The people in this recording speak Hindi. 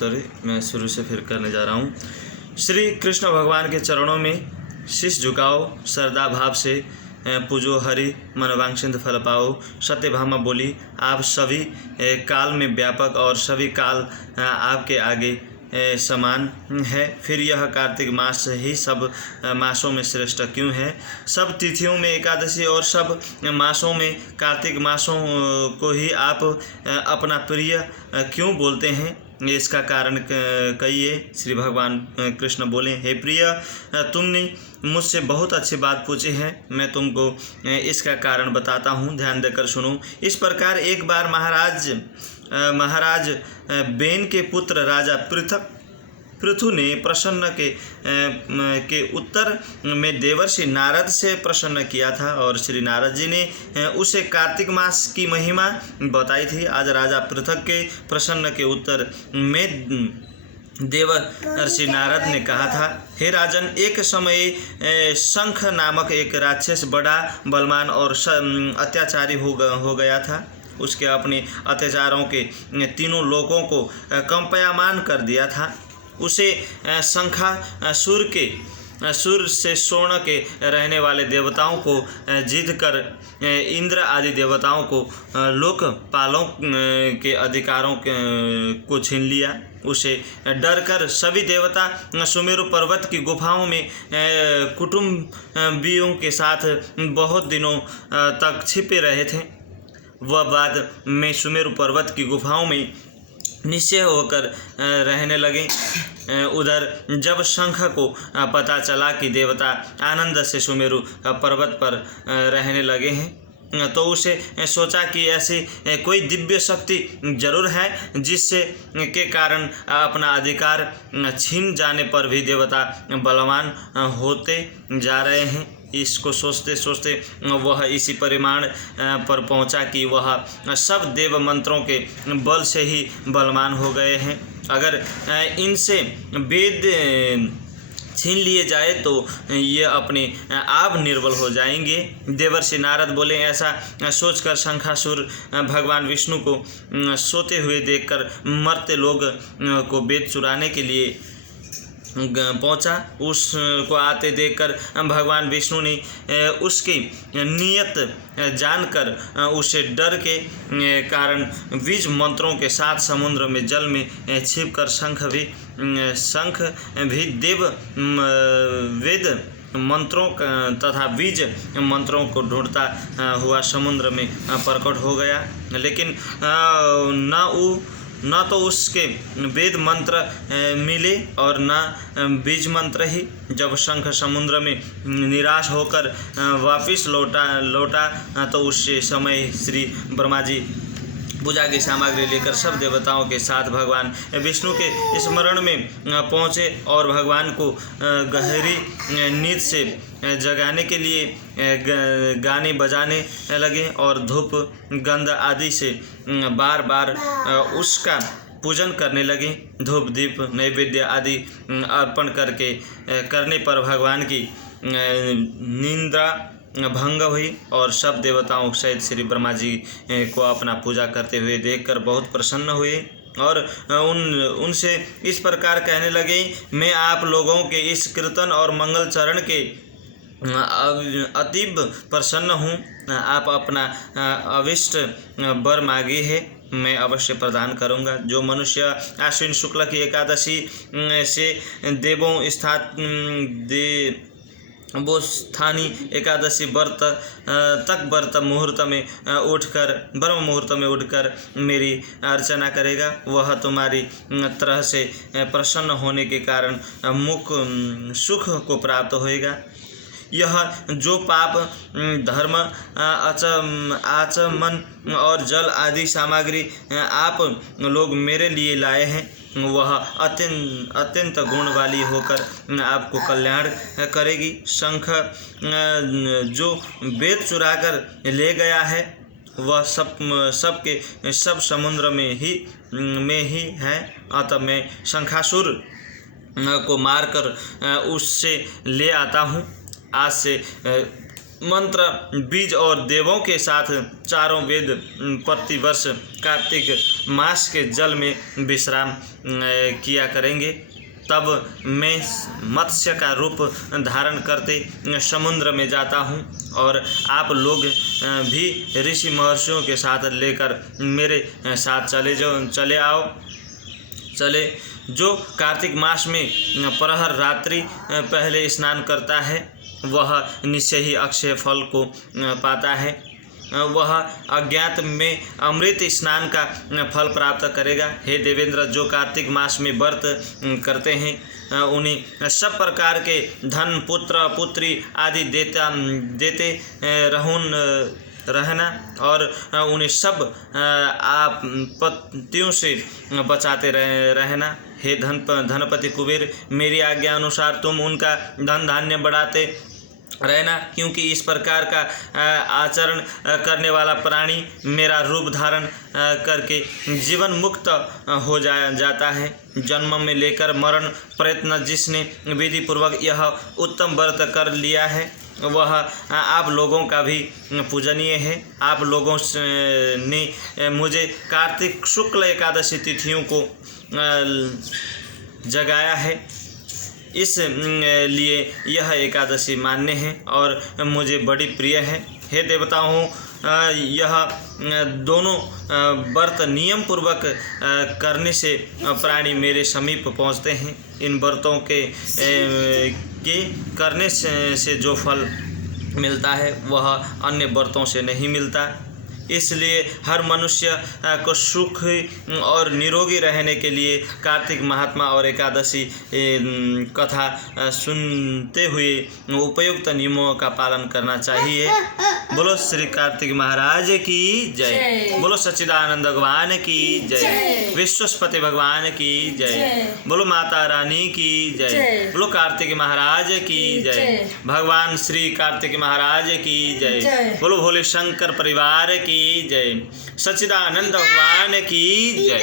मैं शुरू से फिर करने जा रहा हूँ। श्री कृष्ण भगवान के चरणों में शीश झुकाओ, श्रद्धा भाव से पूजो हरि, मनोवांछित फल पाओ। सत्यभामा बोली, आप सभी काल में व्यापक और सभी काल आपके आगे समान है। फिर यह कार्तिक मास ही सब मासों में श्रेष्ठ क्यों है? सब तिथियों में एकादशी और सब मासों में कार्तिक मासों को ही आप अपना प्रिय क्यों बोलते हैं? इसका कारण कहिए। श्री भगवान कृष्ण बोले, हे प्रिय, तुमने मुझसे बहुत अच्छी बात पूछी है, मैं तुमको इसका कारण बताता हूँ, ध्यान देकर सुनो। इस प्रकार एक बार महाराज बेन के पुत्र राजा पृथु ने प्रसन्न के उत्तर में देवर्षि नारद से प्रसन्न किया था और श्री नारद जी ने उसे कार्तिक मास की महिमा बताई थी। आज राजा पृथक के प्रसन्न के उत्तर में देवर्षि नारद ने कहा था, हे राजन, एक समय शंख नामक एक राक्षस बड़ा बलवान और अत्याचारी हो गया था। उसके अपने अत्याचारों के तीनों लोगों को कंपायमान कर दिया था। उसे शंखासुर से स्वर्ण के रहने वाले देवताओं को जीत कर इंद्र आदि देवताओं को लोकपालों के अधिकारों को छीन लिया। उसे डर कर सभी देवता सुमेरु पर्वत की गुफाओं में कुटुंबियों के साथ बहुत दिनों तक छिपे रहे थे। वह बाद में सुमेरु पर्वत की गुफाओं में निश्चय होकर रहने लगे। उधर जब शंख को पता चला कि देवता आनंद से सुमेरु पर्वत पर रहने लगे हैं, तो उसे सोचा कि ऐसी कोई दिव्य शक्ति जरूर है जिससे के कारण अपना अधिकार छीन जाने पर भी देवता बलवान होते जा रहे हैं। इसको सोचते सोचते वह इसी परिमाण पर पहुंचा कि वह सब देव मंत्रों के बल से ही बलवान हो गए हैं। अगर इनसे वेद छीन लिए जाए तो ये अपने आप निर्बल हो जाएंगे। देवर्षि नारद बोले, ऐसा सोचकर शंखासुर भगवान विष्णु को सोते हुए देखकर मरते लोग को वेद चुराने के लिए पहुंचा। उसको आते देखकर भगवान विष्णु ने उसकी नियत जानकर उसे डर के कारण बीज मंत्रों के साथ समुद्र में जल में छिपकर शंख भी देव वेद मंत्रों तथा बीज मंत्रों को ढूंढता हुआ समुद्र में प्रकट हो गया। लेकिन न तो उसके वेद मंत्र मिले और न बीज मंत्र ही। जब शंख समुद्र में निराश होकर वापस लौटा तो उस समय श्री ब्रह्मा जी पूजा की सामग्री लेकर सब देवताओं के साथ भगवान विष्णु के स्मरण में पहुँचे और भगवान को गहरी नींद से जगाने के लिए गाने बजाने लगे और धूप गंध आदि से बार बार उसका पूजन करने लगे। धूप दीप नैवेद्य आदि अर्पण करने पर भगवान की निंद्रा भंग हुई और सब देवताओं सहित श्री ब्रह्मा जी को अपना पूजा करते हुए देखकर बहुत प्रसन्न हुए और उनसे इस प्रकार कहने लगे, मैं आप लोगों के इस कीर्तन और मंगल चरण के अतीब प्रसन्न हूँ। आप अपना अभिष्ट वर मांगी है, मैं अवश्य प्रदान करूँगा। जो मनुष्य आश्विन शुक्ल की एकादशी से देवोत्थानी एकादशी व्रत मुहूर्त में उठकर ब्रह्म मुहूर्त में उठकर मेरी अर्चना करेगा, वह तुम्हारी तरह से प्रसन्न होने के कारण मुख सुख को प्राप्त होएगा। यह जो पाप धर्म आचमन और जल आदि सामग्री आप लोग मेरे लिए लाए हैं, वह अत्यंत गुण वाली होकर आपको कल्याण करेगी। शंख जो वेद चुराकर ले गया है वह सब समुद्र में ही है। अतः मैं शंखासुर को मारकर उससे ले आता हूँ। आज से मंत्र बीज और देवों के साथ चारों वेद प्रतिवर्ष कार्तिक मास के जल में विश्राम किया करेंगे। तब मैं मत्स्य का रूप धारण करते समुद्र में जाता हूँ और आप लोग भी ऋषि महर्षियों के साथ लेकर मेरे साथ चले। जो कार्तिक मास में प्रहर रात्रि पहले स्नान करता है वह निश्चय ही अक्षय फल को पाता है। वह अज्ञात में अमृत स्नान का फल प्राप्त करेगा। हे देवेंद्र, जो कार्तिक मास में व्रत करते हैं उन्हें सब प्रकार के धन पुत्र पुत्री आदि देते रहना और उन्हें सब आपत्तियों से बचाते रहना। हे धनपति कुबेर, मेरी आज्ञा अनुसार तुम उनका धन धान्य बढ़ाते रहना, क्योंकि इस प्रकार का आचरण करने वाला प्राणी मेरा रूप धारण करके जीवन मुक्त हो जाता है। जन्म में लेकर मरण प्रयत्न जिसने विधि पूर्वक यह उत्तम व्रत कर लिया है वह आप लोगों का भी पूजनीय है। आप लोगों ने मुझे कार्तिक शुक्ल एकादशी तिथियों को जगाया है, इस लिए यह एकादशी मान्य है और मुझे बड़ी प्रिय है। हे देवताओं, यह दोनों व्रत नियम पूर्वक करने से प्राणी मेरे समीप पहुँचते हैं। इन व्रतों के करने से जो फल मिलता है वह अन्य व्रतों से नहीं मिलता। इसलिए हर मनुष्य को सुख और निरोगी रहने के लिए कार्तिक महात्मा और एकादशी कथा सुनते हुए उपयुक्त नियमों का पालन करना चाहिए। बोलो श्री कार्तिक महाराज की जय। बोलो सच्चिदानंद भगवान की जय। विश्वस्पति भगवान की जय। बोलो माता रानी की जय। बोलो कार्तिक महाराज की जय। भगवान श्री कार्तिक महाराज की जय। बोलो भोले शंकर परिवार की जय। सच्चिदानंद भगवान की जय।